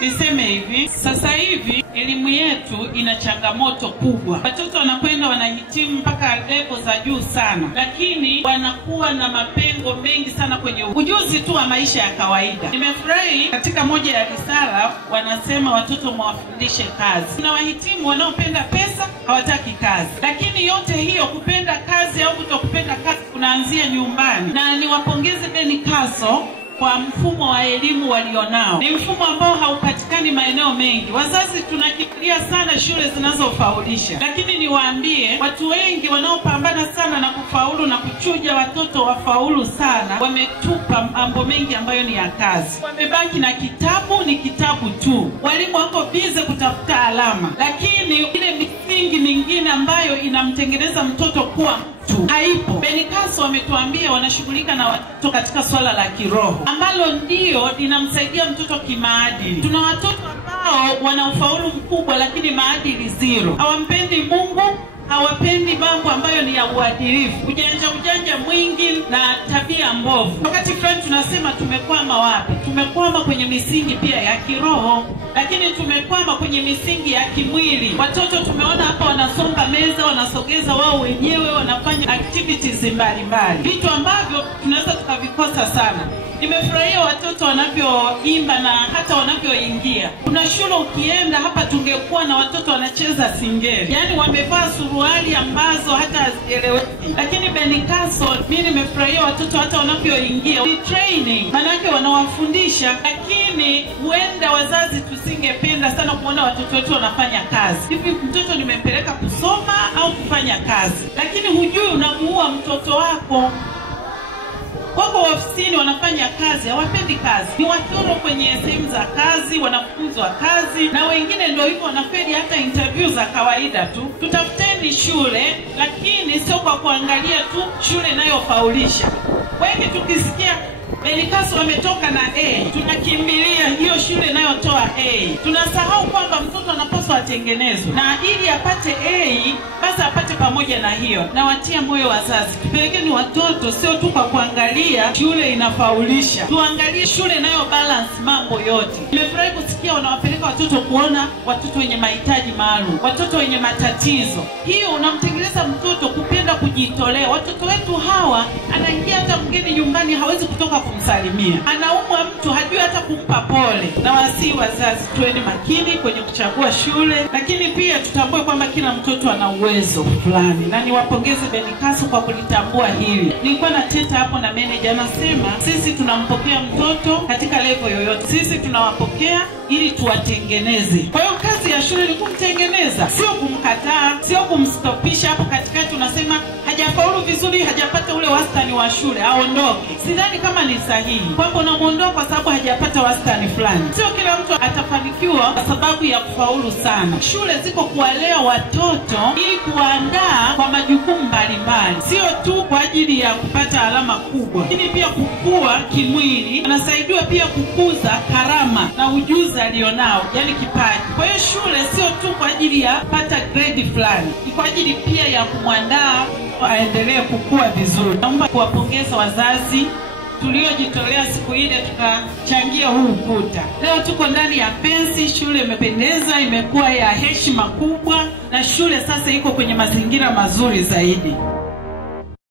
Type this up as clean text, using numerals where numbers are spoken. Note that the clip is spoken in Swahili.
Niseme hivi, sasa hivi elimu yetu ina changamoto kubwa. Watoto wanakwenda wanahitimu mpaka level za juu sana, lakini wanakuwa na mapengo mengi sana kwenye ujuzi tu wa maisha ya kawaida. Nimefurahi katika moja ya risala wanasema watoto mwafundishe kazi. Kuna wahitimu wanaopenda pesa, hawataki kazi. Lakini yote hiyo, kupenda kazi au kutokupenda kazi, kunaanzia nyumbani. Na niwapongeze BENICASO kwa mfumo wa elimu walionao. Ni mfumo ambao haupatikani maeneo mengi. Wazazi tunakimbilia sana shule zinazofaulisha, lakini niwaambie, watu wengi wanaopambana sana na kufaulu na kuchuja watoto wafaulu sana, wametupa mambo mengi ambayo ni ya kazi. Wamebaki na kitabu, ni kitabu tu. Walimu wako bize kutafuta alama, lakini ile misingi mingine ambayo inamtengeneza mtoto kuwa mtu haipo. BENICASO wametuambia wanashughulika na watoto katika swala la kiroho, ambalo ndio linamsaidia mtoto kimaadili. Tuna watoto ambao wana ufaulu mkubwa lakini maadili zero. Hawampendi Mungu, hawapendi mambo ambayo ni ya uadilifu, ujanja mwingi na tabia mbovu. Wakati fulani tunasema tumekwama wapi? Tumekwama kwenye misingi pia ya kiroho, lakini tumekwama kwenye misingi ya kimwili. Watoto tumeona hapa wanasonga meza, wanasogeza wao wenyewe, wanafanya activities mbalimbali, vitu ambavyo tunaweza tukavikosa sana. Nimefurahia watoto wanavyoimba na hata wanavyoingia. Kuna shule ukienda hapa tungekuwa na watoto wanacheza singeli, yani wamevaa suruali ambazo hata hazieleweki. Lakini BENICASO, mimi nimefurahia watoto hata wanavyoingia. Ni training, manake wanawafundisha, lakini huenda wazazi tusingependa sana kuona watoto wetu wanafanya kazi. Hivi mtoto nimempeleka kusoma au kufanya kazi? Lakini hujui unamuua mtoto wako. Wako ofisini wanafanya kazi, hawapendi kazi. Ni watoro kwenye sehemu za kazi, wanafunzwa kazi, na wengine ndio hivyo wanafeli hata interview za kawaida tu. Tutafuteni shule, lakini sio kwa kuangalia tu shule inayofaulisha. Wengi tukisikia BENICASO wametoka na A, tunakimbilia hiyo shule inayotoa A. Tunasahau kwamba mtoto anapaswa atengenezwe, na ili apate A, basi apate pamoja na hiyo. Na watia moyo wazazi, tupelekeni watoto sio tu kwa kuangalia shule inafaulisha. Tuangalie shule inayo balance mambo yote. Nimefurahi kusikia wanawapeleka watoto kuona watoto wenye mahitaji maalum, watoto wenye matatizo. Hiyo unamtengeneza mtoto kupenda kujitolea. Watoto wetu hawa, anaingia hata mgeni nyumbani hawezi kutoka kumsalimia. Anaumwa mtu hajui hata kumpa pole. Na wasi wazazi, tuweni makini kwenye kuchagua shule, lakini pia tutambue kwamba kila mtoto ana uwezo fulani. Na niwapongeze BENICASO kwa kulitambua hili. Nilikuwa na teta hapo na manager anasema sisi tunampokea mtoto katika level yoyote. Sisi tunawapokea ili tuwatengeneze. Kwa hiyo kazi ya shule ni kumtengeneza, sio kumkataa, sio kumstopisha hapo katikati unasema hajafaulu vizuri, hajapata ule wastani wa shule, aondoke. Sidhani kama ni sahihi kwamba unamuondoa kwa sababu hajapata wastani fulani. Sio kila mtu atafanikiwa kwa sababu ya kufaulu sana. Shule ziko kuwalea watoto ili kuandaa kwa majukumu mbalimbali, sio tu kwa ajili ya kupata alama kubwa, lakini pia kukua kimwili. Anasaidiwa pia kukuza karama na ujuzi alionao, yani kipaji. Kwa hiyo shule sio tu kwa ajili ya kupata grade fulani, ni kwa ajili pia ya kumwandaa aendelee kukua vizuri. Naomba kuwapongeza wazazi tuliojitolea siku ile tukachangia huu ukuta. Leo tuko ndani ya fence, shule imependeza, imekuwa ya heshima kubwa, na shule sasa iko kwenye mazingira mazuri zaidi.